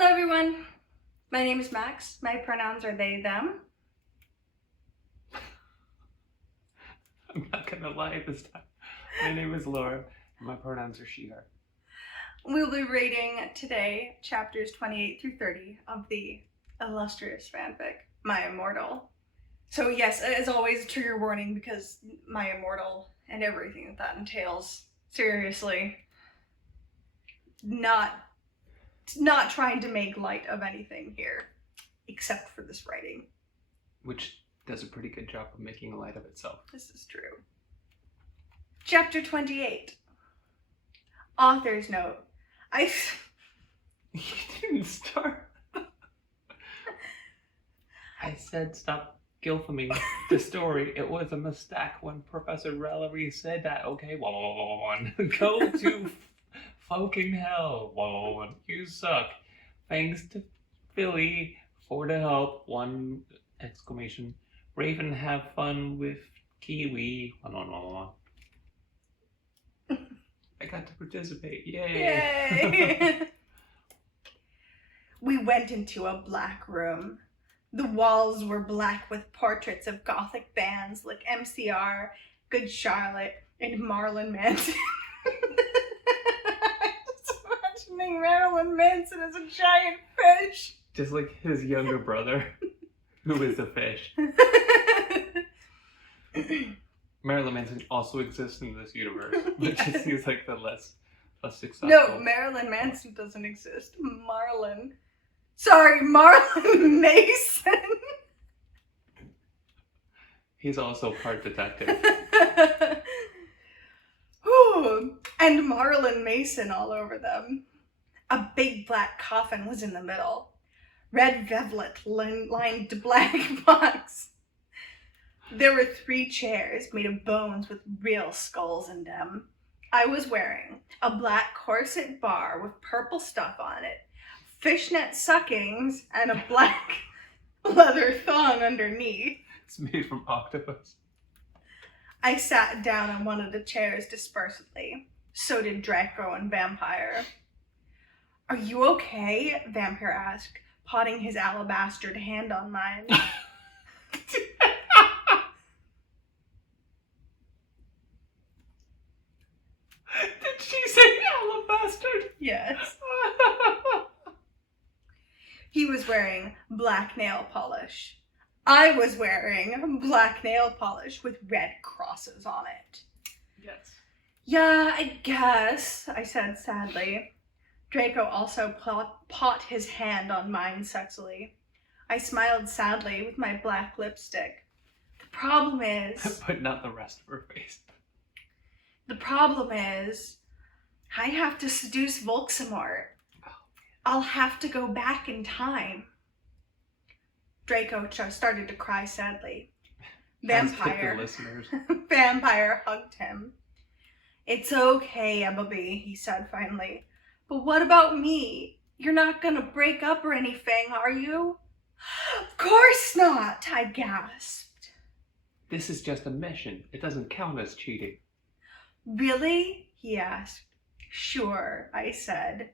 Hello everyone, my name is Max. My pronouns are they, them. I'm not gonna lie this time. My name is Laura, and my pronouns are she, her. We'll be reading today chapters 28 through 30 of the illustrious fanfic, My Immortal. So yes, as always, trigger warning because My Immortal and everything that entails, seriously, not trying to make light of anything here, except for this writing. Which does a pretty good job of making light of itself. This is true. Chapter 28. Author's note. You didn't start. I said stop gilfaming the story. It was a mistake when Professor Rellery said that. Okay, go to fucking hell. You suck. Thanks to Philly for the help. One exclamation. Raven, have fun with Kiwi. I got to participate. Yay! We went into a black room. The walls were black with portraits of gothic bands like MCR, Good Charlotte, and Marilyn Manson. Just imagining Marilyn Manson as a giant fish. Just like his younger brother, who is a fish. Marilyn Manson also exists in this universe, but Yes. just seems like the less successful. No, Marilyn Manson doesn't exist. Marlon Mason. He's also part detective. Ooh, and Marilyn Mason all over them. A big black coffin was in the middle. Red velvet lined the black box. There were 3 chairs made of bones with real skulls in them. I was wearing a black corset bar with purple stuff on it, fishnet suckings, and a black leather thong underneath. It's made from octopus. I sat down on one of the chairs dispersedly. So did Draco and Vampire. Are you okay? Vampire asked, potting his alabastered hand on mine. Did she say alabaster? Yes. He was wearing black nail polish. I was wearing black nail polish with red crosses on it. Yes. Yeah, I guess, I said sadly. Draco also put his hand on mine sexily. I smiled sadly with my black lipstick. The problem is... But not the rest of her face. The problem is, I have to seduce Volksamort. I'll have to go back in time. Draco started to cry sadly. Vampire hugged him. It's okay, Ebobee, he said finally. But what about me? You're not gonna break up or anything, are you? Of course not, I gasped. This is just a mission. It doesn't count as cheating. Really? He asked. Sure, I said.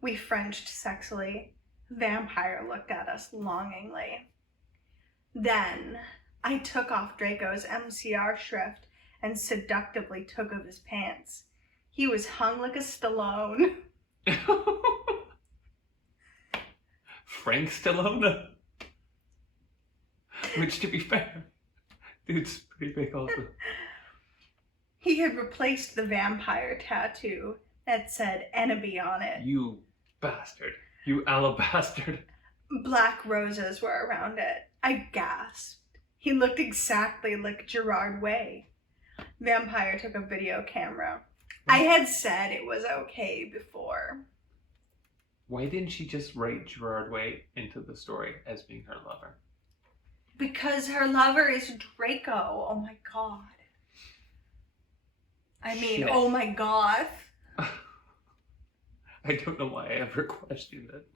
We Frenched sexily. Vampire looked at us longingly. Then I took off Draco's MCR shrift and seductively took off his pants. He was hung like a Stallone. Frank Stallone? Which, to be fair, dude's pretty big also. He had replaced the vampire tattoo that said enemy on it. You bastard. You alabastard. Black roses were around it. I gasped. He looked exactly like Gerard Way. Vampire took a video camera. I had said it was okay before. Why didn't she just write Gerard Way into the story as being her lover? Because her lover is Draco. Oh my god. I mean, Shit. oh my god. I don't know why I ever questioned it.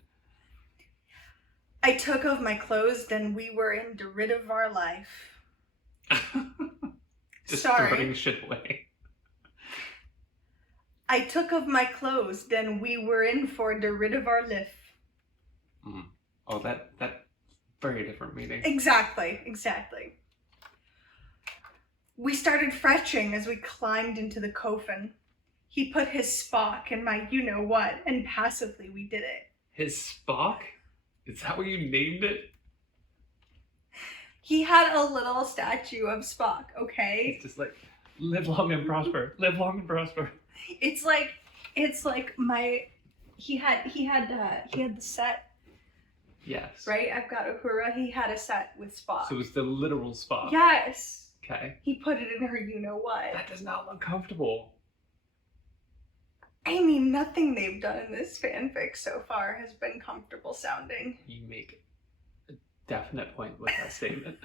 I took off my clothes, then we were in the rid of our life. Just Sorry. throwing shit away. I took off my clothes, then we were in for the rid of our life. Oh, that very different meaning. Exactly. We started fretching as we climbed into the coffin. He put his Spock in my you-know-what, and passively we did it. His Spock? Is that what you named it? He had a little statue of Spock, okay? It's just like, live long and prosper. Live long and prosper. It's like my he had the set, Yes. right? I've got Uhura. He had a set with Spock. So it's the literal Spock. Yes. Okay. He put it in her you-know-what. That does not look comfortable. I mean, nothing they've done in this fanfic so far has been comfortable sounding. You make a definite point with that statement.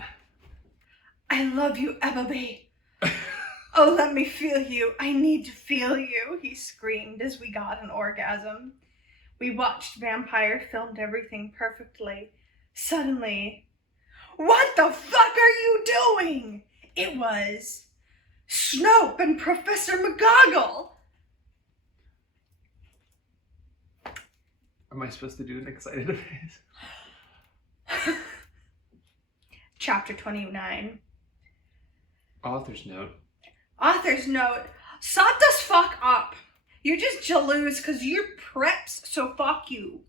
I love you, Ebaby. Oh, let me feel you. I need to feel you, he screamed as we got an orgasm. We watched Vampire filmed everything perfectly. Suddenly, what the fuck are you doing? It was Snope and Professor McGoggle. Am I supposed to do an excited face? Chapter 29. Author's note. Author's note. Shut this fuck up. You're just jealous because you're preps, so fuck you.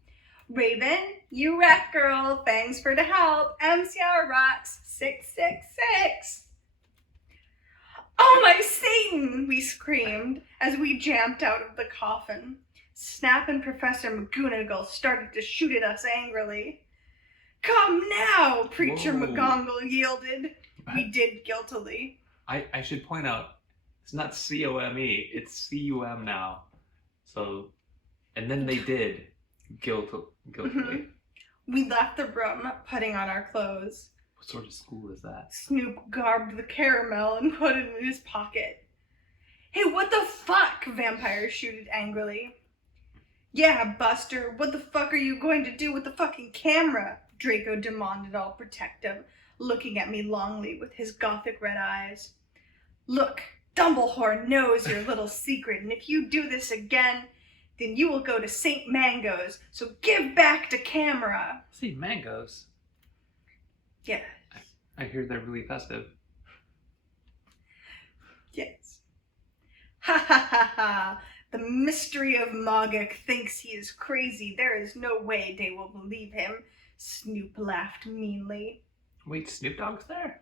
Raven, you wreck girl. Thanks for the help. MCR rocks 666. Oh my Satan, we screamed as we jumped out of the coffin. Snap and Professor McGonagall started to shoot at us angrily. Come now, Preacher Whoa. McGonagall yielded. We did guiltily. I should point out, it's not C-O-M-E, it's C-U-M now. So, and then they did guiltily. Mm-hmm. We left the room, putting on our clothes. What sort of school is that? Snoop garbed the caramel and put it in his pocket. Hey, what the fuck? Vampire shooted angrily. Yeah, Buster, what the fuck are you going to do with the fucking camera? Draco demanded, all protective, looking at me longly with his gothic red eyes. Look, Dumbledore knows your little secret, and if you do this again, then you will go to St. Mango's, so give back the camera. See, mangoes. Yes. I hear they're really festive. Yes. Ha ha ha ha. The mystery of Mogok thinks he is crazy. There is no way they will believe him. Snoop laughed meanly. Wait, Snoop Dogg's there?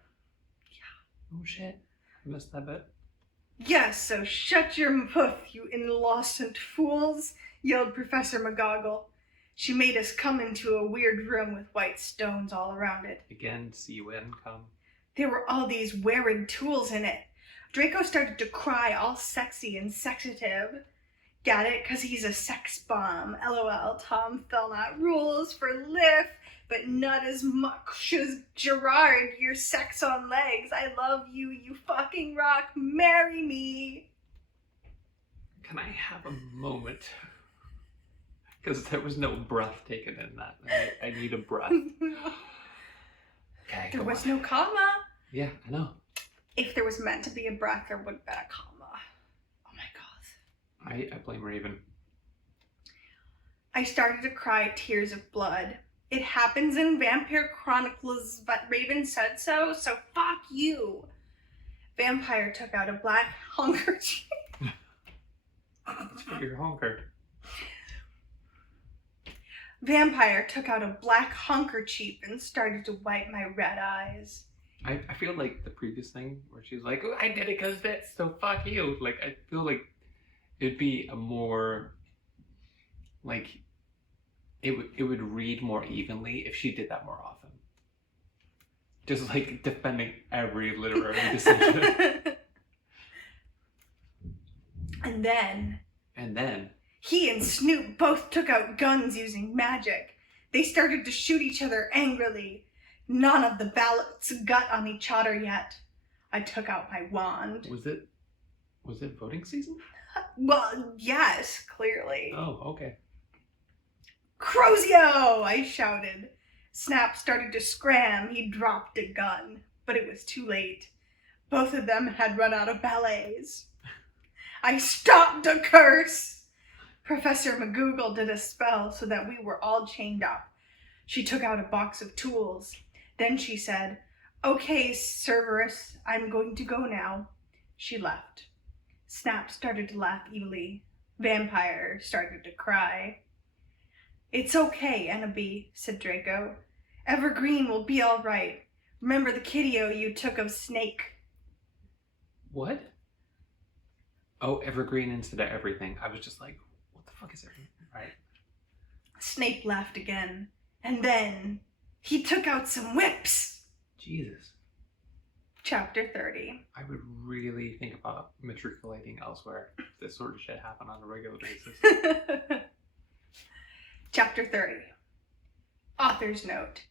Yeah. Oh shit. I missed that bit. Yes, so shut your mouth, you innocent fools, yelled Professor McGoggle. She made us come into a weird room with white stones all around it. Again, C-U-N, come. There were all these weird tools in it. Draco started to cry, all sexy and sexative. Got it? 'Cause he's a sex bomb. LOL, Tom Felnut rules for Liff, but not as much as Gerard. Your sex on legs. I love you, you fucking rock. Marry me. Can I have a moment? Because there was no breath taken in that. I need a breath. Okay, There was no comma. Yeah, I know. If there was meant to be a breath, there would have been a comma. Oh my god. I blame Raven. I started to cry tears of blood. It happens in Vampire Chronicles, but Raven said so fuck you. Vampire took out a black handkerchief. It's for your honker. Vampire took out a black handkerchief and started to wipe my red eyes. I feel like the previous thing where she's like, oh, I did it because that's so fuck you. Like, I feel like it'd be a more, like, it would read more evenly if she did that more often. Just like defending every literary decision. And then he and Snoop both took out guns using magic. They started to shoot each other angrily. None of the ballots got on each other yet. I took out my wand. Was it voting season? Well, yes, clearly. Oh, okay. Crozio! I shouted. Snap started to scram. He dropped a gun, but it was too late. Both of them had run out of ballets. I stopped a curse. Professor McGoogle did a spell so that we were all chained up. She took out a box of tools. Then she said, "Okay, Cerberus, I'm going to go now." She left. Snap started to laugh evilly. Vampire started to cry. "It's okay, Ennaby," said Draco. "Evergreen will be all right. Remember the kiddo you took of Snake." What? Oh, evergreen instead of everything. I was just like, what the fuck is everything? Right. Snape laughed again. "And then he took out some whips." Jesus. Chapter 30. I would really think about matriculating elsewhere if this sort of shit happened on a regular basis. Chapter 30. Author's note.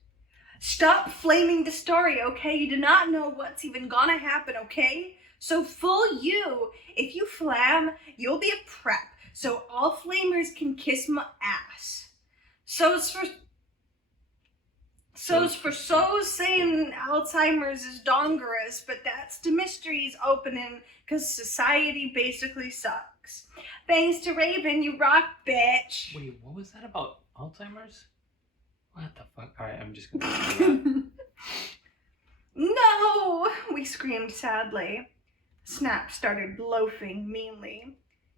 Stop flaming the story, okay? You do not know what's even gonna happen, okay? So fool you. If you flam, you'll be a prep. So all flamers can kiss my ass. So's for saying Alzheimer's is dangerous, but that's the mysteries opening because society basically sucks. Thanks to Raven, you rock, bitch. Wait, what was that about Alzheimer's? What the fuck? Alright, I'm just gonna do that. No, we screamed sadly. Snap started loafing meanly.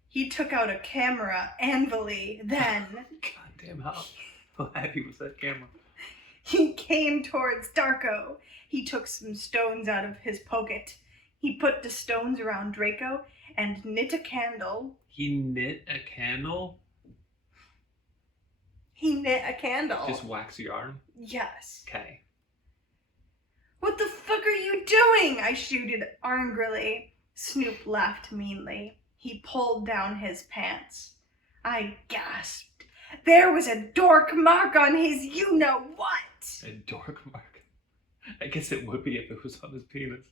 He took out a camera anvilly, then Goddamn, how heavy was that camera? he came towards Darko. He took some stones out of his pocket. He put the stones around Draco and knit a candle. He knit a candle? He knit a candle. Just wax yarn? Yes. Okay. "What the fuck are you doing?" I shouted angrily. Snoop laughed meanly. He pulled down his pants. I gasped. There was a dork mark on his you-know-what. A dork mark? I guess it would be if it was on his penis.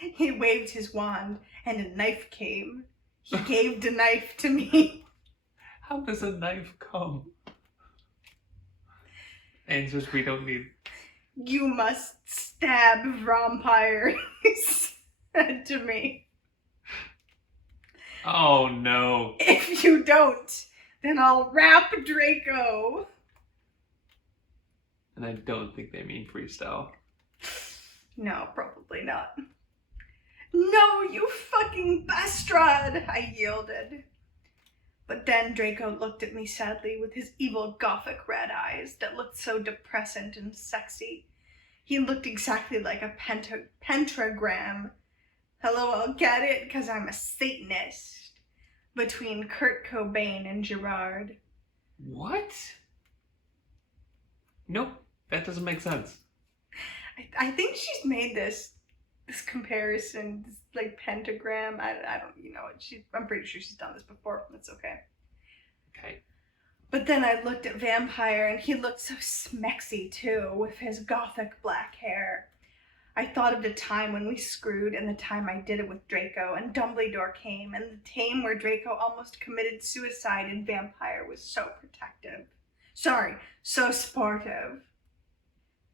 He waved his wand and a knife came. He gave the knife to me. How does a knife come? Answers we don't need. "You must stab vampire," he said to me. Oh no. "If you don't, then I'll rap Draco." And I don't think they mean freestyle. No, probably not. "No, you fucking bastard," I yielded. But then Draco looked at me sadly with his evil gothic red eyes that looked so depressant and sexy. He looked exactly like a pentagram. Hello, I'll get it, 'cause I'm a Satanist. Between Kurt Cobain and Gerard. What? Nope, that doesn't make sense. I think she's made this comparison, this, like, pentagram. I don't, I'm pretty sure she's done this before, but it's okay. Okay. But then I looked at Vampire, and he looked so smexy too, with his gothic black hair. I thought of the time when we screwed, and the time I did it with Draco, and Dumbledore came, and the time where Draco almost committed suicide, and Vampire was so protective. Sorry, so sportive.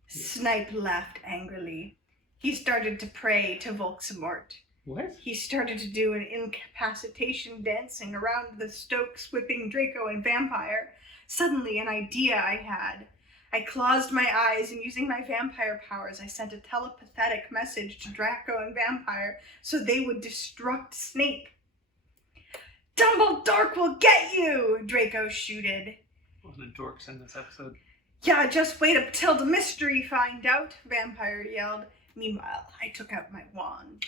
Snipe laughed angrily. He started to pray to Volxemort. What? He started to do an incapacitation dancing around the Stokes whipping Draco and Vampire. Suddenly, an idea I had. I closed my eyes, and using my vampire powers, I sent a telepathic message to Draco and Vampire so they would destruct Snape. "Dumbledore will get you!" Draco shouted. What the dorks in this episode? "Yeah, just wait up till the mystery find out," Vampire yelled. Meanwhile, I took out my wand.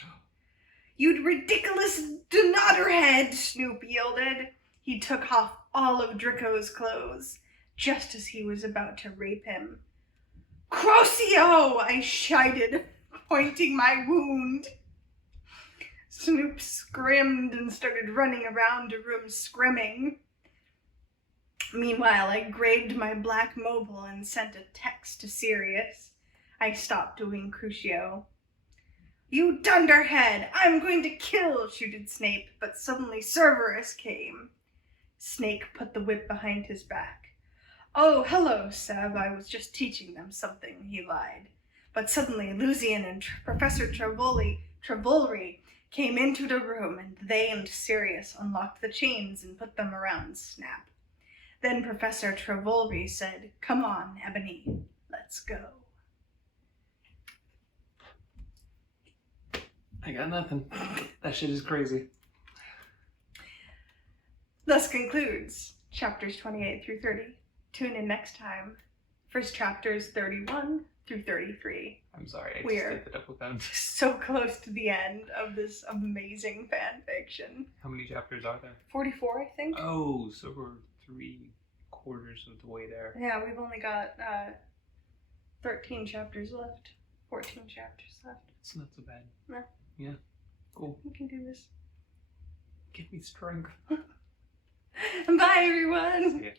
"You'd ridiculous donotterhead," Snoop yielded. He took off all of Draco's clothes, just as he was about to rape him. "Crocio!" I shouted, pointing my wound. Snoop screamed and started running around the room screaming. Meanwhile, I grabbed my black mobile and sent a text to Sirius. I stopped doing Crucio. "You dunderhead! I'm going to kill!" shouted Snape, but suddenly Cerberus came. Snake put the whip behind his back. "Oh, hello, Sev. I was just teaching them something," he lied. But suddenly Lucian and Professor Travolry came into the room, and they and Sirius unlocked the chains and put them around Snap. Then Professor Travolvi said, "Come on, Ebony, let's go." I got nothing. That shit is crazy. Thus concludes chapters 28 through 30. Tune in next time for chapters 31 through 33. I'm sorry, I We're- just did the double count. So close to the end of this amazing fan fiction. How many chapters are there? 44, I think. Oh, so we're 3/4 of the way there. Yeah, we've only got 13 chapters left. 14 chapters left. It's not so bad. No. Yeah, cool. We can do this. Give me strength. Bye, everyone. See ya.